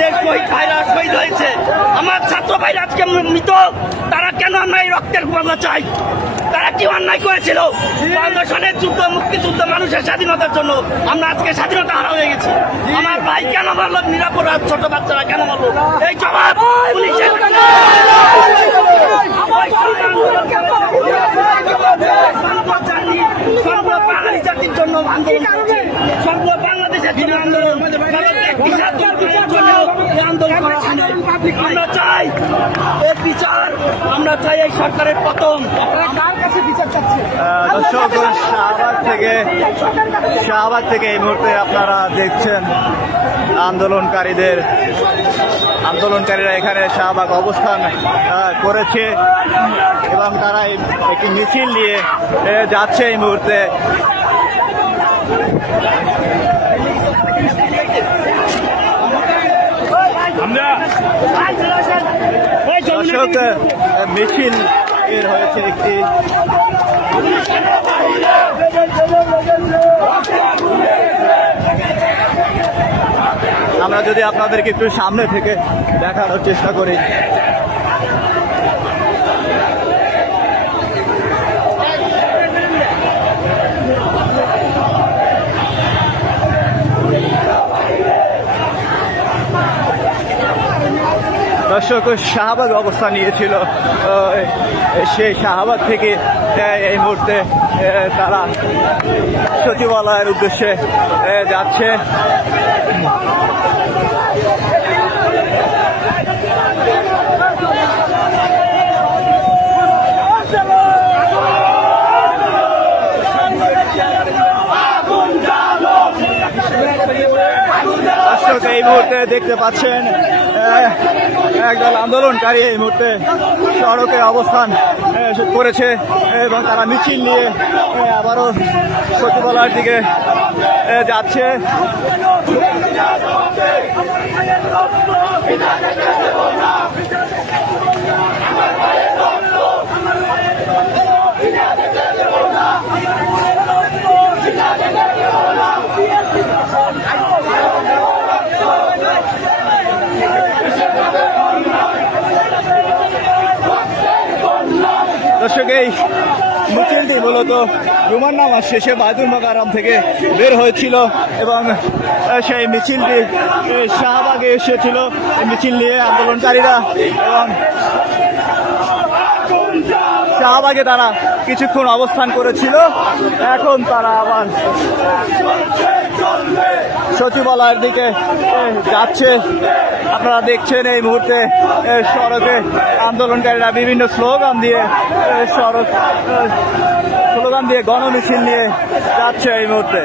আমাদের শহীদ ভাইরা শহীদ হয়েছে, আমার ছাত্র ভাইরা আজকে মৃত, তারা কেন আমরা এই রক্তের বদলা চাই? তারা কি অন্যায় করেছিল? বাংলাদেশের যুদ্ধ, মুক্তিযুদ্ধ, মানুষের স্বাধীনতার জন্য আমরা আজকে স্বাধীনতা হারা হয়ে গেছি। আমার ভাই কেন মারল? নিরাপরাধ ছোট বাচ্চারা কেন মারল? এই জবাব পুলিশের বাঙালি জাতির জন্য আন্দোলন করছে, সর্ব বাংলাদেশের জন্য আন্দোলন, আন্দোলন করা হয়নি। আমরা চাই এর বিচার, আমরা চাই এই সরকারের পতন। দর্শক, শাহবাগ থেকে এই মুহূর্তে আপনারা দেখছেন আন্দোলনকারীরা এখানে শাহবাগ অবস্থান করেছে এবং তারা একটি মিছিল নিয়ে যাচ্ছে এই মুহূর্তে। দর্শক, মিছিল বের হয়েছে একটি। আমরা যদি আপনাদেরকে একটু সামনে থেকে দেখানোর চেষ্টা করি, দর্শক শাহবাগ অবস্থান নিয়েছিল, সেই শাহবাগ থেকে এই মুহূর্তে তারা সচিবালয়ের উদ্দেশ্যে যাচ্ছে। দর্শক, এই মুহূর্তে দেখতে পাচ্ছেন একদল আন্দোলনকারী এই মুহূর্তে সড়কে অবস্থান করেছে এবং তারা মিছিল নিয়ে আবারও সচিবালয়ের দিকে যাচ্ছে। দর্শক, এই মিছিলটি মূলত জুমার নামাজ শেষে বায়তুল মোকাররম থেকে বের হয়েছিল এবং সেই মিছিলটি শাহবাগে এসেছিল। এই মিছিল নিয়ে আন্দোলনকারীরা এবং শাহবাগে তারা কিছুক্ষণ অবস্থান করেছিল, এখন তারা আবার সচিবালয়ের দিকে যাচ্ছে। আপনারা দেখছেন এই মুহূর্তে সড়কে আন্দোলনকারীরা বিভিন্ন স্লোগান দিয়ে গণমিছিল নিয়ে যাচ্ছে এই মুহূর্তে।